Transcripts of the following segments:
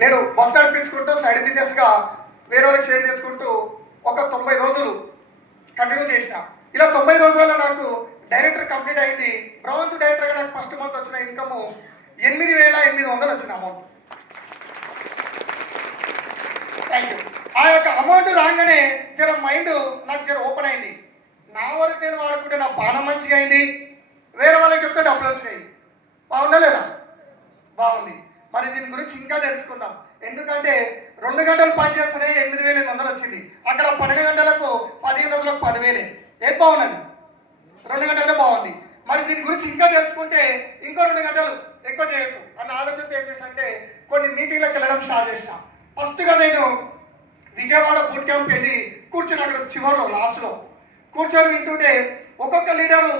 నేను బస్ నడిపించుకుంటూ సైడ్ బిజినెస్గా వేరే వాళ్ళకి షేర్ చేసుకుంటూ ఒక తొంభై రోజులు కంటిన్యూ చేసిన. ఇలా తొంభై రోజులలో నాకు డైరెక్టర్ కంప్లీట్ అయింది. బ్రాంచ్ డైరెక్టర్గా నాకు ఫస్ట్ మంత్ వచ్చిన ఇన్కమ్ ఎనిమిది వేల ఎనిమిది వందలు వచ్చిన అమౌంట్ థ్యాంక్ యూ ఆ యొక్క అమౌంట్ రాగానే జర మైండ్ నాకు జర ఓపెన్ అయింది. నా వరకు నేను వాడుకుంటే నా బాణం మంచిగా అయింది. వేరే వాళ్ళకి చెప్తే డబ్బులు వచ్చినాయి. బాగుందా లేదా? బాగుంది. మరి దీని గురించి ఇంకా తెలుసుకుందాం. ఎందుకంటే రెండు గంటలు పనిచేస్తేనే ఎనిమిది వేల ఎనిమిది వందలు వచ్చింది. అక్కడ పన్నెండు గంటలకు పదిహేను రోజులకు పదివేలే ఏది బాగున్నది? రెండు గంటలే బాగుంది. మరి దీని గురించి ఇంకా తెలుసుకుంటే ఇంకో రెండు గంటలు ఎక్కువ చేయొచ్చు. అన్న ఆలోచన ఏం అంటే కొన్ని మీటింగ్లకు వెళ్ళడం స్టార్ట్ చేసిన ఫస్ట్గా నేను విజయవాడ బూట్ క్యాంప్ వెళ్ళి కూర్చొని అక్కడ చివరిలో లాస్ట్లో కూర్చొని వింటుంటే ఒక్కొక్క లీడరు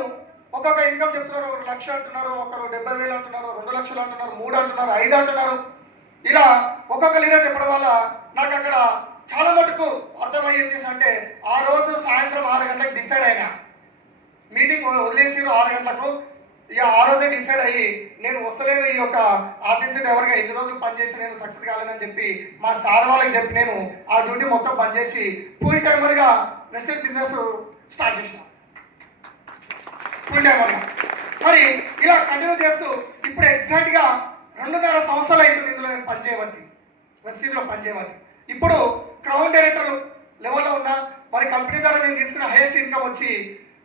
ఒక్కొక్క ఇన్కమ్ చెప్తున్నారు ఒక లక్ష అంటున్నారు ఒకరు డెబ్బై వేలు అంటున్నారు రెండు లక్షలు అంటున్నారు మూడు అంటున్నారు ఐదు అంటున్నారు. ఇలా ఒక్కొక్క లీడర్ చెప్పడం వల్ల నాకు అక్కడ చాలా మటుకు అర్థమయ్యి ఏం అంటే ఆ రోజు సాయంత్రం ఆరు గంటలకు డిసైడ్ అయినా. మీటింగ్ వదిలేసిరు ఆరు గంటలకు. ఇక ఆ రోజే డిసైడ్ అయ్యి నేను వస్తలేను ఈ యొక్క ఆర్టీసీ డ్రైవర్గా ఎన్ని రోజులు పనిచేసి నేను సక్సెస్ కాలేనని చెప్పి మా సార్ వాళ్ళకి చెప్పి నేను ఆ డ్యూటీ మొత్తం పనిచేసి ఫుల్ టైమర్గా వెస్టర్న్ బిజినెస్ స్టార్ట్ చేసినాను ఉండేవాళ్ళం మరి ఇలా కంటిన్యూ చేస్తూ ఇప్పుడు ఎగ్జాక్ట్గా రెండున్నర సంవత్సరాలు అవుతుంది ఇందులో నేను పనిచేయబట్టి వెస్టీజ్లో పనిచేయబట్టి ఇప్పుడు క్రౌన్ డైరెక్టర్ లెవెల్లో ఉన్న మరి కంపెనీ ద్వారా నేను తీసుకున్న హైయెస్ట్ ఇన్కమ్ వచ్చి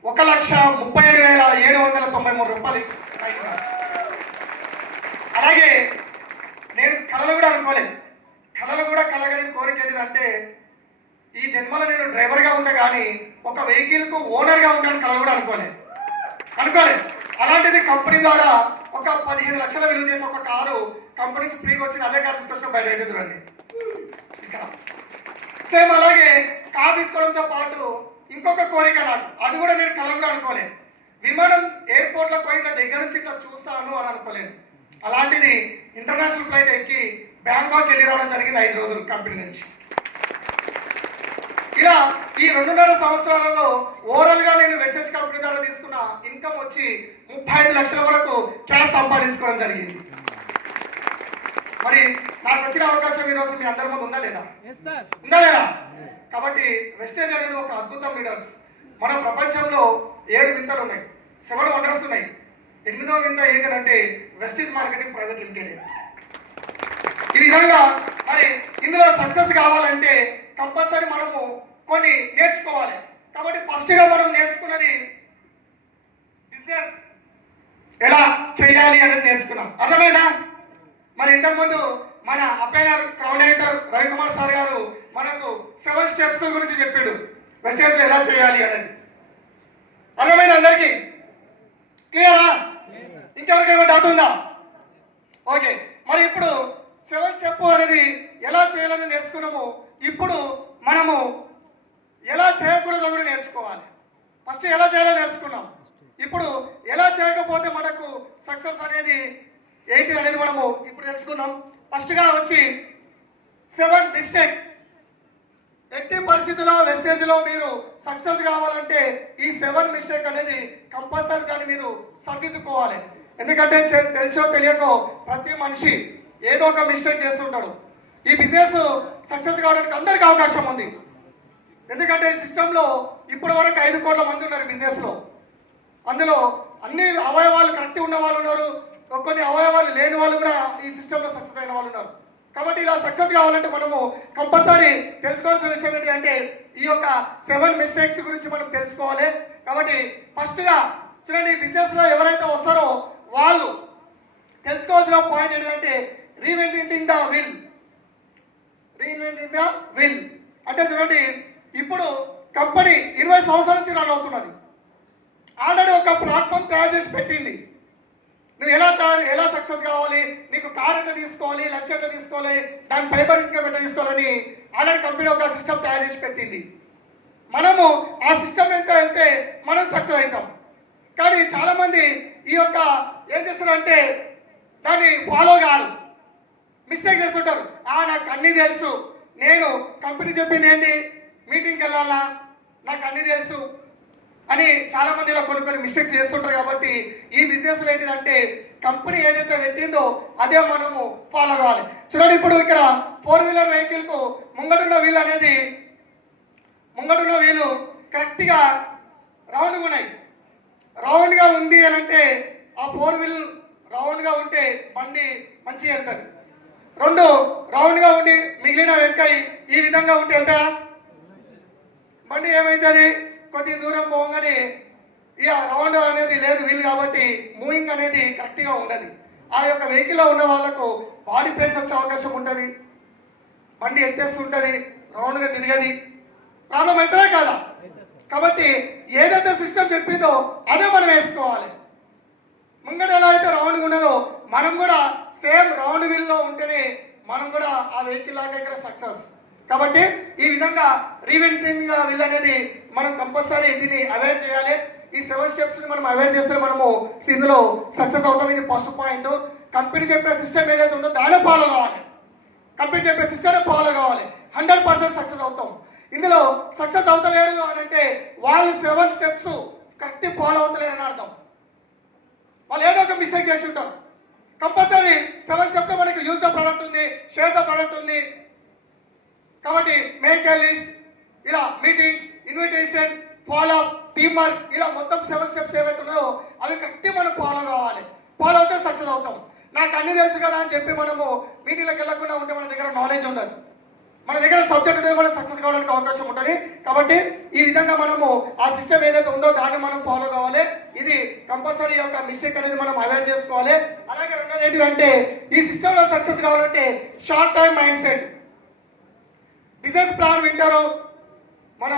ఒక లక్ష ముప్పై ఏడు వేల ఏడు వందల తొంభై మూడు రూపాయలు అలాగే నేను కళలు కూడా అనుకోలేదు కళలు కూడా కలగని కోరిక ఏంటిదంటే ఈ జన్మలో నేను డ్రైవర్గా ఉంటా కానీ ఒక వెహికల్కు ఓనర్గా ఉంటాను కళలు కూడా అనుకోలేదు అనుకోలేదు అలాంటిది కంపెనీ ద్వారా ఒక పదిహేను లక్షల విలువ చేసే ఒక కారు కంపెనీ నుంచి ఫ్రీగా వచ్చిన అదే కారు తీసుకొచ్చిన బయట అయితే చూడండి. సేమ్ అలాగే కార్ తీసుకోవడంతో పాటు ఇంకొక కోరిక నాకు అది కూడా నేను కల కూడా అనుకోలేదు విమానం ఎయిర్పోర్ట్లో పోయి దగ్గర నుంచి ఇట్లా చూస్తాను అని అనుకోలేదు. అలాంటిది ఇంటర్నేషనల్ ఫ్లైట్ ఎక్కి బ్యాంకాక్ వెళ్ళి రావడం జరిగింది ఐదు రోజులు కంపెనీ నుంచి. ఇలా ఈ రెండున్నర సంవత్సరాలలో ఓవరాల్గా నేను వెస్టేజ్ కంపెనీ ద్వారా తీసుకున్న ఇన్కమ్ వచ్చి ముప్పై ఐదు లక్షల వరకు క్యాష్ సంపాదించుకోవడం జరిగింది. మరి నాకు వచ్చిన అవకాశం ఈ రోజు మీ అందరి ముందు ఉందా లేదా? ఉందా లేదా? కాబట్టి వెస్టేజ్ అనేది ఒక అద్భుతం లీడర్స్ మన ప్రపంచంలో ఏడు వింతలు ఉన్నాయి. సెవెన్ వండర్స్ ఉన్నాయి. ఎనిమిదో వింత ఏంటంటే వెస్టేజ్ మార్కెటింగ్ ప్రైవేట్ లిమిటెడ్. ఈ విధంగా మరి ఇందులో సక్సెస్ కావాలంటే కంపల్సరీ మనము కొన్ని నేర్చుకోవాలి. కాబట్టి ఫస్ట్గా మనం నేర్చుకున్నది బిజినెస్ ఎలా చేయాలి అనేది నేర్చుకున్నాం. అర్థమైనా మరి ఇంతకుముందు మన Appayya crown editor Ravikumar sir గారు మనకు సెవెన్ స్టెప్స్ గురించి చెప్పాడు. వెస్టేజ్లో ఎలా చేయాలి అనేది. అర్థమైంది అందరికీ? క్లియరా? ఇంకెవరికైనా డౌట్ ఉందా? ఓకే. మరి ఇప్పుడు సెవెన్ స్టెప్ అనేది ఎలా చేయాలని నేర్చుకున్నాము ఇప్పుడు మనము ఎలా చేయకూడదో కూడా నేర్చుకోవాలి. ఫస్ట్ ఎలా చేయాలో నేర్చుకున్నాం. ఇప్పుడు ఎలా చేయకపోతే మనకు సక్సెస్ అనేది ఏంటి అనేది మనము ఇప్పుడు తెలుసుకున్నాం ఫస్ట్గా వచ్చి సెవెన్ మిస్టేక్ ఎట్టి పరిస్థితుల్లో వెస్టేజ్లో మీరు సక్సెస్ కావాలంటే ఈ సెవెన్ మిస్టేక్ అనేది కంపల్సరీ దాన్ని మీరు సరిదిద్దుకోవాలి. ఎందుకంటే తెలిసో తెలుసో తెలియకో ప్రతి మనిషి ఏదో ఒక మిస్టేక్ చేస్తుంటాడు. ఈ బిజినెస్ సక్సెస్ కావడానికి అందరికీ అవకాశం ఉంది. ఎందుకంటే ఈ సిస్టంలో ఇప్పటి వరకు ఐదు కోట్ల మంది ఉన్నారు బిజినెస్లో అందులో అన్ని అవయవాలు కరెక్ట్ ఉన్న వాళ్ళు ఉన్నారు కొన్ని అవయవాలు లేని వాళ్ళు కూడా ఈ సిస్టంలో సక్సెస్ అయిన వాళ్ళు ఉన్నారు. కాబట్టి ఇలా సక్సెస్ కావాలంటే మనము కంపల్సరీ తెలుసుకోవాల్సిన విషయం ఏంటి అంటే ఈ యొక్క సెవెన్ మిస్టేక్స్ గురించి మనం తెలుసుకోవాలి. కాబట్టి ఫస్ట్గా చూడండి బిజినెస్లో ఎవరైతే వస్తారో వాళ్ళు తెలుసుకోవాల్సిన పాయింట్ ఏంటంటే reinventing the wheel reinventing the wheel అంటే చూడండి ఇప్పుడు కంపెనీ ఇరవై సంవత్సరాల నుంచి రన్ అవుతున్నది. ఆల్రెడీ ఒక ప్లాట్ఫామ్ తయారు చేసి పెట్టింది. నువ్వు ఎలా తయారు ఎలా సక్సెస్ కావాలి? నీకు కార్ ఎట్లా తీసుకోవాలి? లక్ష ఎట్లా తీసుకోవాలి? దాని ఫైబర్ ఇన్కమ్ ఎట్లా తీసుకోవాలని ఆల్రెడీ కంపెనీ ఒక సిస్టమ్ తయారు చేసి పెట్టింది. మనము ఆ సిస్టమ్ ఎంత వెళ్తే మనం సక్సెస్ అవుతాం. కానీ చాలామంది ఈ యొక్క ఏం చేస్తారంటే దాన్ని ఫాలో కారు. మిస్టేక్ చేస్తుంటారు. ఆ నాకు అన్నీ తెలుసు. నేను కంపెనీ చెప్పింది ఏంటి మీటింగ్కి వెళ్ళాలా? నాకు అన్నీ తెలుసు అని చాలామంది ఇలా కొన్ని కొన్ని మిస్టేక్స్ చేస్తుంటారు కాబట్టి ఈ బిజినెస్లో ఏంటిదంటే కంపెనీ ఏదైతే పెట్టిందో అదే మనము ఫాలో కావాలి చూడండి ఇప్పుడు ఇక్కడ ఫోర్ వీలర్ వెహికల్కు ముంగటున్న వీల్ అనేది ముంగటున్న వీలు కరెక్ట్గా రౌండ్గా ఉన్నాయి. రౌండ్గా ఉంది అని అంటే ఆ ఫోర్ వీల్ రౌండ్గా ఉంటే బండి మంచిగా వెళ్తుంది. రెండు రౌండ్గా ఉండి మిగిలిన వెనుకాయి ఈ విధంగా ఉంటే వెళ్తాయా? బండి ఏమవుతుంది కొద్ది దూరం పోగానే ఇక రౌండ్ అనేది లేదు వీలు కాబట్టి మూవింగ్ అనేది కరెక్ట్గా ఉండదు. ఆ యొక్క వెహికల్లో ఉన్న వాళ్ళకు బాడీ పెయిన్స్ వచ్చే అవకాశం ఉంటుంది. బండి ఎత్తేస్తుంటుంది రౌండ్గా తిరగది. ప్రాబ్లం అవుతుందా కాదా? కాబట్టి ఏదైతే సిస్టమ్ చెప్పిందో అదే మనం వేసుకోవాలి. ముంగడ ఎలా అయితే రౌండ్గా ఉన్నదో మనం కూడా సేమ్ రౌండ్ వీల్లో ఉంటేనే మనం కూడా ఆ వెహికల్ లాగా ఇక్కడ సక్సెస్. కాబట్టి ఈ విధంగా రీవెంటింగ్ వీల్ అనేది మనం కంపల్సరీ దీన్ని అవాయిడ్ చేయాలి. ఈ సెవెన్ స్టెప్స్ని మనం అవాయిడ్ చేస్తే మనము ఇందులో సక్సెస్ అవుతాం. ఇది ఫస్ట్ పాయింట్. కంపెనీ చెప్పే సిస్టమ్ ఏదైతే ఉందో దానే ఫాలో కావాలి. కంపెనీ చెప్పే సిస్టమ్ ఫాలో కావాలి. హండ్రెడ్ పర్సెంట్ సక్సెస్ అవుతాం. ఇందులో సక్సెస్ అవుతలేరు అని అంటే వాళ్ళు సెవెన్ స్టెప్స్ కరెక్ట్ ఫాలో అవుతలేరు అని అర్థం. వాళ్ళు ఏదో ఒక మిస్టేక్ చేసి ఉంటారు. కంపల్సరీ సెవెన్ స్టెప్లో మనకి యూజ్ ద ప్రోడక్ట్ ఉంది షేర్ ద ప్రోడక్ట్ ఉంది. కాబట్టి మేక్ లిస్ట్ ఇలా meetings invitation follow team work ఇలా మొత్తం సెవెన్ స్టెప్స్ ఏవైతే ఉన్నాయో అవి కట్టి మనం ఫాలో కావాలి. ఫాలో అవుతే సక్సెస్ అవుతాం. నాకు అన్ని తెలుసు కదా అని చెప్పి మనము మీటింగ్లకు వెళ్ళకుండా ఉంటే మన దగ్గర నాలెడ్జ్ ఉండదు. మన దగ్గర సబ్జెక్ట్ ఉంటే మనం సక్సెస్ కావడానికి అవకాశం ఉంటుంది. కాబట్టి ఈ విధంగా మనము ఆ సిస్టమ్ ఏదైతే ఉందో దాన్ని మనం ఫాలో కావాలి. ఇది కంపల్సరీ యొక్క మిస్టేక్ అనేది మనం అవాయిడ్ చేసుకోవాలి. అలాగే రెండోది ఏంటిదంటే ఈ సిస్టంలో సక్సెస్ కావాలంటే short time mind set business plan వింటారు మన